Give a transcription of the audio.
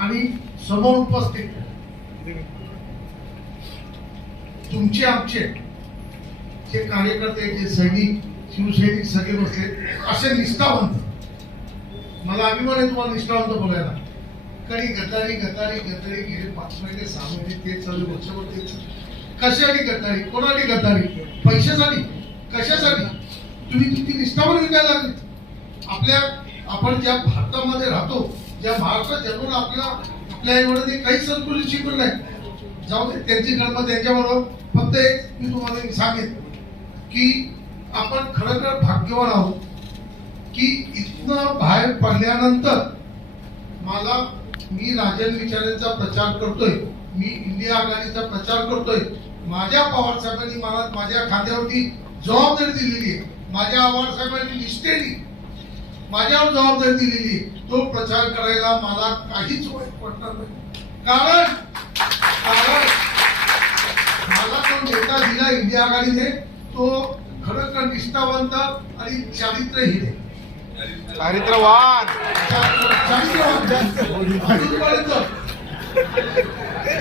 आणि समोर उपस्थित. तुमचे आमचे जे कार्यकर्ते जे सैनिक शिवसैनिक सगळे बसले असे निष्ठावंत. मला अभिमान आहे तुम्हाला निष्ठावंत बोलायला. कधी गतारी गतारी गतारी गेले पाच महिने सहा महिने ते चालू वर्षभर तेच चालू. कशासाठी गतारी कोणासाठी गद्दारी पैशासाठी? कशासाठी? तुम्ही किती निष्ठावान विकायला लागले? आपल्या आपण ज्या भारतामध्ये राहतो ज्या महाराष्ट्रात जन्मून आपल्या आपल्या आईवडिलांनी काही संस्कृती शिकवलं नाही. जाऊ दे त्यांची कर्म त्यांच्याबरोबर. फक्त एक मी तुम्हाला सांगेन की आपण खरोखर भाग्यवान आहोत की इथनं बाहेर पडल्यानंतर मला मी राजन विचारांचा प्रचार करतोय मी इंडिया आघाडीचा प्रचार करतोय. माझ्या पवार साहेबांनी मला माझ्या खांद्यावरती जबाबदारी दिलेली आहे. माझ्या पवार साहेबांनी निष्ठेने माझ्यावर जबाबदारी दिलेली तो प्रचार करायला मला काहीच वाईट पडणार नाही. कारण कारण मला तो नेता दिला इंडिया आघाडीने तो खरोखर निष्ठावंत आणि चारित्र्यहीन आहे. चारित्रवान चारित्र्यवान. अजूनपर्यंत